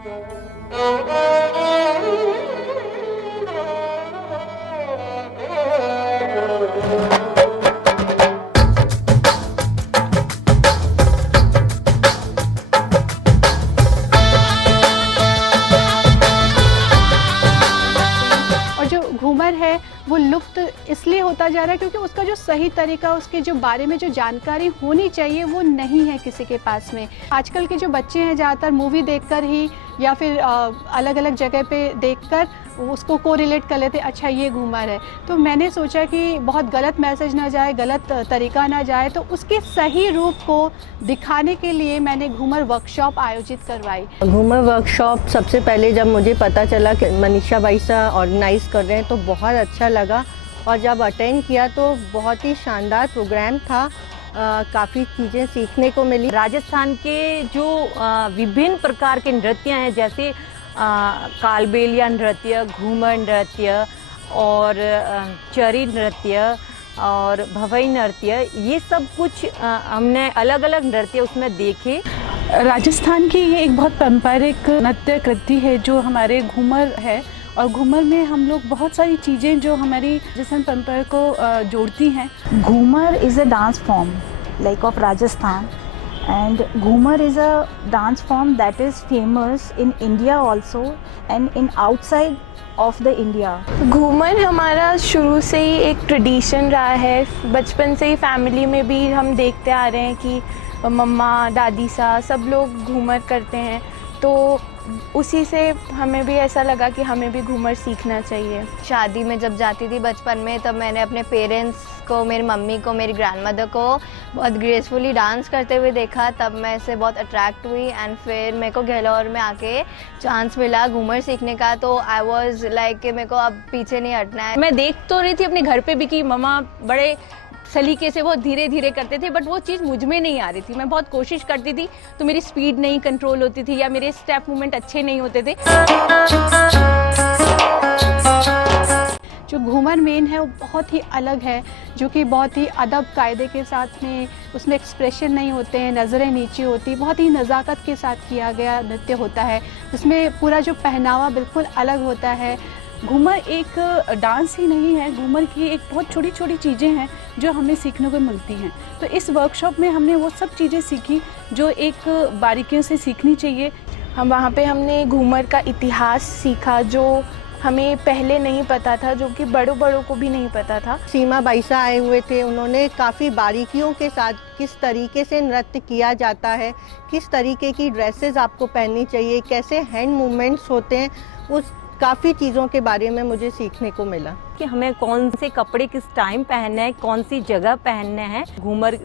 घूमर है वो लुप्त इसलिए होता जा रहा है क्योंकि उसका जो सही तरीका, उसके जो बारे में जो जानकारी होनी चाहिए वो नहीं है किसी के पास में। आजकल के जो बच्चे हैं ज़्यादातर मूवी देखकर ही या फिर अलग अलग जगह पे देखकर उसको कोरिलेट कर लेते, अच्छा ये घूमर है। तो मैंने सोचा कि बहुत गलत मैसेज ना जाए, गलत तरीका ना जाए, तो उसके सही रूप को दिखाने के लिए मैंने घूमर वर्कशॉप आयोजित करवाई। घूमर वर्कशॉप सबसे पहले जब मुझे पता चला कि मनीषा बाईसा ऑर्गेनाइज कर रहे हैं तो बहुत अच्छा लगा, और जब अटेंड किया तो बहुत ही शानदार प्रोग्राम था। काफ़ी चीज़ें सीखने को मिली। राजस्थान के जो विभिन्न प्रकार के नृत्य हैं, जैसे कालबेलिया नृत्य, घूमर नृत्य और चरी नृत्य और भवई नृत्य, ये सब कुछ हमने अलग अलग नृत्य उसमें देखे। राजस्थान की ये एक बहुत पारंपरिक नृत्य कृति है जो हमारे घूमर है, और घूमर में हम लोग बहुत सारी चीज़ें जो हमारी राजस्थान परंपरा को जोड़ती हैं। Ghoomar is a dance form like of Rajasthan, and Ghumar is a dance form that is famous in India also and in outside of the India. Ghoomar हमारा शुरू से ही एक ट्रेडिशन रहा है, बचपन से ही फैमिली में भी हम देखते आ रहे हैं कि मम्मा दादी सा सब लोग घूमर करते हैं, तो उसी से हमें भी ऐसा लगा कि हमें भी घूमर सीखना चाहिए। शादी में जब जाती थी बचपन में, तब मैंने अपने पेरेंट्स को, मेरी मम्मी को, मेरी ग्रैंडमदर को बहुत ग्रेसफुली डांस करते हुए देखा, तब मैं इससे बहुत अट्रैक्ट हुई। एंड फिर मेरे को गहलोर में आके चांस मिला घूमर सीखने का, तो आई वाज लाइक कि मेरे को अब पीछे नहीं हटना है। मैं देख तो रही थी अपने घर पे भी कि मम्मा बड़े सलीके से बहुत धीरे धीरे करते थे, बट वो चीज़ मुझ में नहीं आ रही थी। मैं बहुत कोशिश करती थी तो मेरी स्पीड नहीं कंट्रोल होती थी या मेरे स्टेप मूवमेंट अच्छे नहीं होते थे। जो घूमर मेन है वो बहुत ही अलग है, जो कि बहुत ही अदब कायदे के साथ में, उसमें एक्सप्रेशन नहीं होते हैं, नज़रें नीचे होती, बहुत ही नज़ाकत के साथ किया गया नृत्य होता है, जिसमें पूरा जो पहनावा बिल्कुल अलग होता है। घूमर एक डांस ही नहीं है, घूमर की एक बहुत छोटी छोटी चीज़ें हैं जो हमें सीखने को मिलती हैं। तो इस वर्कशॉप में हमने वो सब चीज़ें सीखी जो एक बारीकियों से सीखनी चाहिए। वहाँ पे हमने घूमर का इतिहास सीखा जो हमें पहले नहीं पता था, जो कि बड़ों को भी नहीं पता था। सीमा बाईसा आए हुए थे, उन्होंने काफ़ी बारीकियों के साथ किस तरीके से नृत्य किया जाता है, किस तरीके की ड्रेसेस आपको पहननी चाहिए, कैसे हैंड मूवमेंट्स होते हैं, उस काफ़ी चीज़ों के बारे में मुझे सीखने को मिला कि हमें कौन से कपड़े किस टाइम पहनने हैं, कौन सी जगह पहनने हैं, घूमर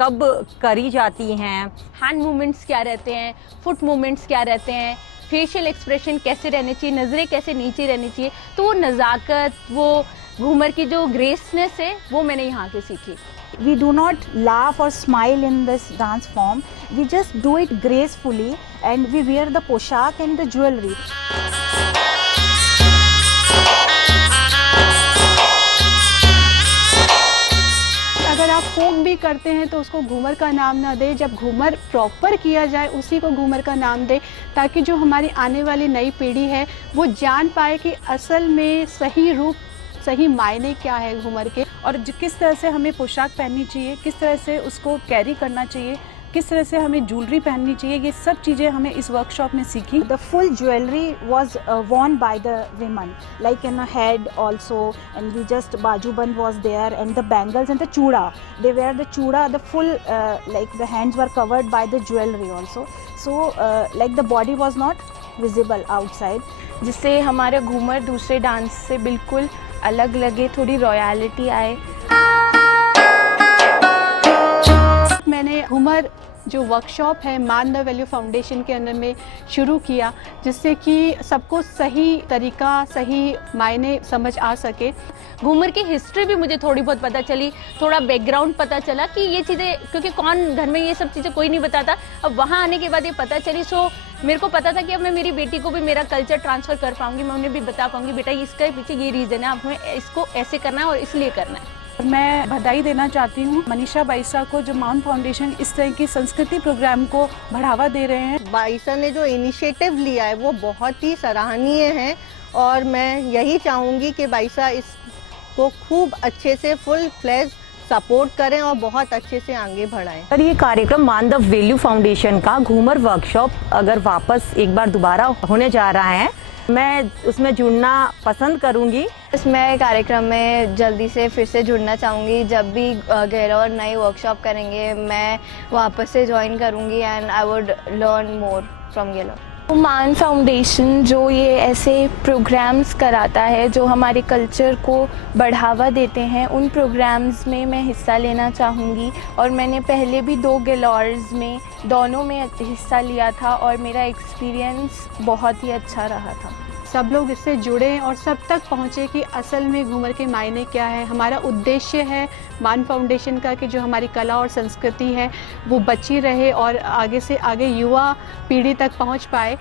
कब करी जाती हैं, हैंड मूवमेंट्स क्या रहते हैं, फुट मूवमेंट्स क्या रहते हैं, फेशियल एक्सप्रेशन कैसे रहने चाहिए, नज़रें कैसे नीचे रहनी चाहिए। तो वो नज़ाकत, वो घूमर की जो ग्रेसनेस है, वो मैंने यहाँ के सीखी। We do not laugh or smile in this dance form. We just do it gracefully and we wear the poshak and the jewelry. अगर आप फोक भी करते हैं तो उसको घूमर का नाम ना दे, जब घूमर प्रॉपर किया जाए उसी को घूमर का नाम दे, ताकि जो हमारी आने वाली नई पीढ़ी है वो जान पाए कि असल में सही रूप, सही मायने क्या है घूमर के, और किस तरह से हमें पोशाक पहननी चाहिए, किस तरह से उसको कैरी करना चाहिए, किस तरह से हमें ज्वेलरी पहननी चाहिए, ये सब चीज़ें हमें इस वर्कशॉप में सीखी। The full jewelry was worn by the women, like in a head also, and we just bajuband was there, and the bangles and the chuda. They wear the chuda, the full like the hands were covered by the jewelry also. So like the body was not visible outside. जिससे हमारा घूमर दूसरे dance से बिल्कुल अलग लगे, थोड़ी royalty आए। मैंने घूमर जो वर्कशॉप है मान द वैल्यू फाउंडेशन के अंदर में शुरू किया, जिससे कि सबको सही तरीका, सही मायने समझ आ सके। घूमर की हिस्ट्री भी मुझे थोड़ी बहुत पता चली, थोड़ा बैकग्राउंड पता चला कि ये चीज़ें, क्योंकि कौन घर में ये सब चीज़ें कोई नहीं बताता, अब वहाँ आने के बाद ये पता चली। सो मेरे को पता था कि अब मैं मेरी बेटी को भी मेरा कल्चर ट्रांसफ़र कर पाऊँगी, मैं उन्हें भी बता पाऊँगी बेटा इसके पीछे ये रीज़न है, अब हमें इसको ऐसे करना है और इसलिए करना है। मैं बधाई देना चाहती हूँ मनीषा बाइसा को, जो माउंट फाउंडेशन इस तरह की संस्कृति प्रोग्राम को बढ़ावा दे रहे हैं। बाइसा ने जो इनिशिएटिव लिया है वो बहुत ही सराहनीय है और मैं यही चाहूँगी कि बाइसा इसको खूब अच्छे से फुल फ्लेज सपोर्ट करें और बहुत अच्छे से आगे बढ़ाएं। सर, ये कार्यक्रम मान द वैल्यू फाउंडेशन का घूमर वर्कशॉप अगर वापस एक बार दोबारा होने जा रहा है, मैं उसमें जुड़ना पसंद करूंगी। मैं कार्यक्रम में जल्दी से फिर से जुड़ना चाहूँगी। जब भी गहलोर नई वर्कशॉप करेंगे मैं वापस से ज्वाइन करूँगी and I would learn more from Gahlor. मान फाउंडेशन जो ये ऐसे प्रोग्राम्स कराता है जो हमारे कल्चर को बढ़ावा देते हैं, उन प्रोग्राम्स में मैं हिस्सा लेना चाहूँगी। और मैंने पहले भी 2 गैलोर्स में दोनों में हिस्सा लिया था और मेरा एक्सपीरियंस बहुत ही अच्छा रहा था। सब लोग इससे जुड़े और सब तक पहुँचे कि असल में घूमर के मायने क्या है। हमारा उद्देश्य है मान फाउंडेशन का कि जो हमारी कला और संस्कृति है वो बची रहे और आगे से आगे युवा पीढ़ी तक पहुँच पाए।